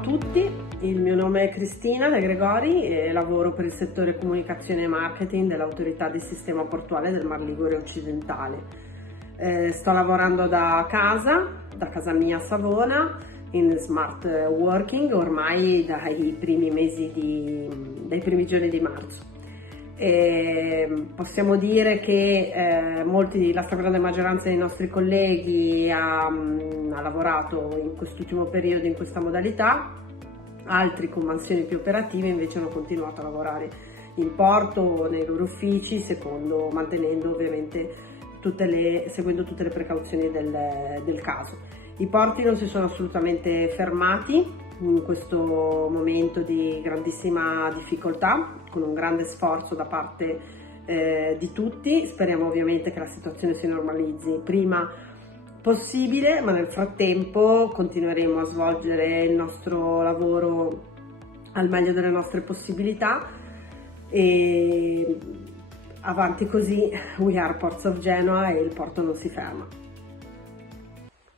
a tutti, il mio nome è Cristina De Gregori e lavoro per il settore comunicazione e marketing dell'Autorità di Sistema Portuale del Mar Ligure Occidentale. Sto lavorando da casa mia a Savona, in smart working ormai dai primi giorni di marzo. Possiamo dire che la stragrande maggioranza dei nostri colleghi ha lavorato in quest'ultimo periodo in questa modalità, altri con mansioni più operative invece hanno continuato a lavorare in porto o nei loro uffici, mantenendo ovviamente seguendo tutte le precauzioni del caso. I porti non si sono assolutamente fermati in questo momento di grandissima difficoltà, con un grande sforzo da parte di tutti. Speriamo ovviamente che la situazione si normalizzi prima possibile, ma nel frattempo continueremo a svolgere il nostro lavoro al meglio delle nostre possibilità e avanti così, we are Ports of Genoa e il porto non si ferma.